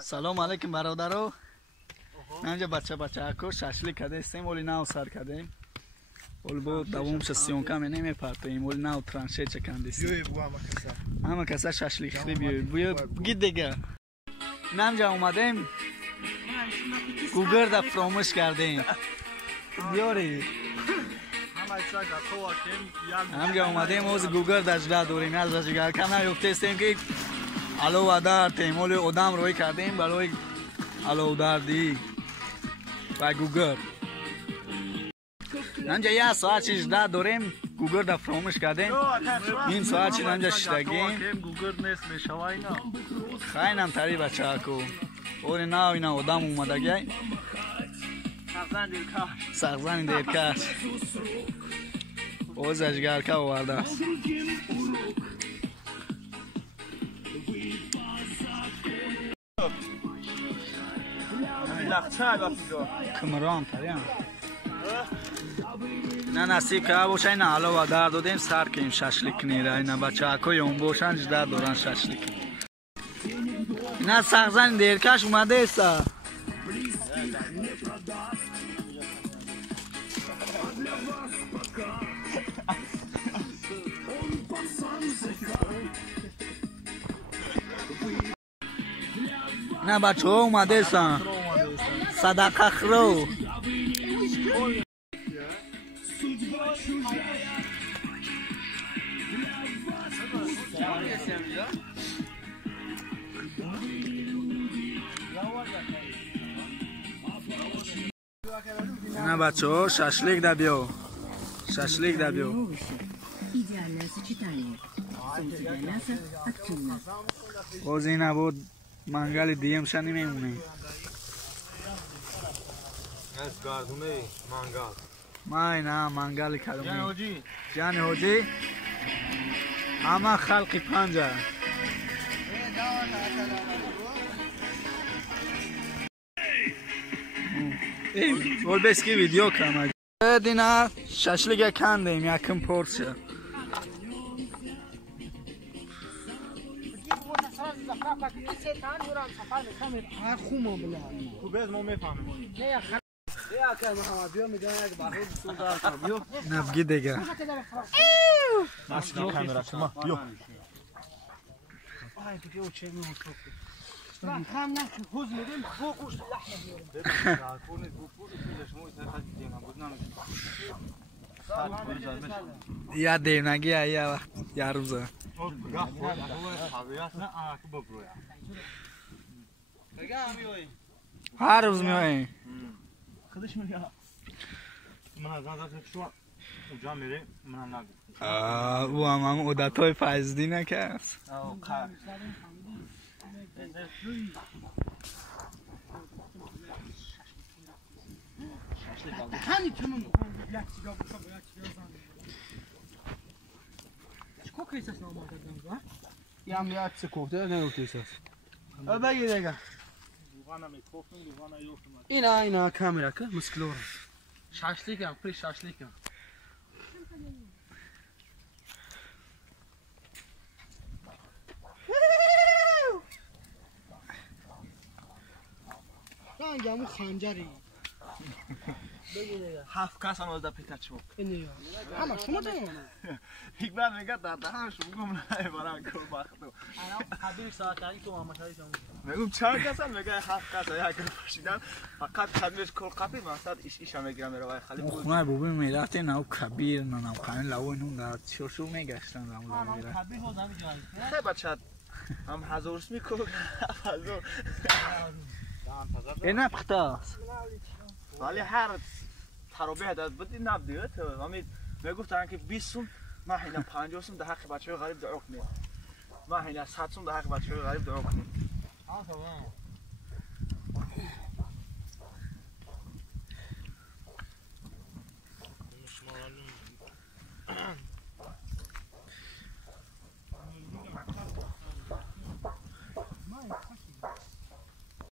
سلام علیکم برادرو. اینجا بچه کو ششلیک کرده استیم ولی ناو سر کردیم. ولی بود دوامش سیونکا می نمیپرتیم ولی ناو ترانشه چکندیم. بیوی بو همه کسا ششلیک خری بیوی بگید دیگه. اینجا اومدیم گوگرد فراموش کردیم. بیاری همجا اومدیم از گوگرد اجدا دوریم از جگر کم نیفته استیم که الو ادار تیمولی ادم روی کردیم برای الو دردی و گوگرد. اینجا یه ساعت چیزده دوریم گوگرد فراموش کردیم. این ساعت چیز اینجا شدگیم گوگرد نیست میشوه اینا خیلی تری بچه اکو اوری ناو اینا ادم اومده گی سغزن دیرکش اوز اجگر که آورده است. کمران تریم نه نصیب که باشه این علاوه در دادیم سر که این ششلیک نیره این بچه اکوی اون باشن جدر دورن ششلیک نه سغزن دیرکش اومده است. نه بچه ها اومده است صدقه خرو نه بچه ها ششلیک دا بیو ششلیک دا بیو باز این نبود منگل دیم شنی میمونه از گاردونه منگل مای نه منگل کدومی جان هوجی همه خلقی پنجه بول بسکی ویدیو کنم دینا ششلیک کندیم یکم پرسه نبگی دیگه یا دیونگی یا وقت یا روزه هر روز میاییم خودش میگه من از نظر شو اونجا میره من نگو او هم عادتای فزدی نکرد یام یاد سکوته نگوتیسه بگی دیگه اینا کامera که مسکلور شاشلیکم پری شاشلیکم رنگمو خنجری بگی دیگه هفت کس هم از دا پیتر چوب اینه همه شما دارونه یک بار میگه در دهانش بگم نه برای کل بختو خبیر ساعتانی تو محمد علی جان میگم چند کس هم میگه هفت کس یک پاشیدن فقط خبیرش کل قپی مقصد ایش هم میگیرم میره خالی خونه بوبی میرفت نو کبیر نو خانه لو اینو در شو میگشتن رام میره خبیر ها نمی جان خیلی بچه هم هزارش میکنه هزار اینا پختاس ولی هر ترابه داد بدی نبدیه تو همین میگفتن که 20 سوم ما هینا 50 سوم در حق بچه‌های غریب دعا کنیم ما هینا 100 سوم در حق بچه‌های غریب دعا کنیم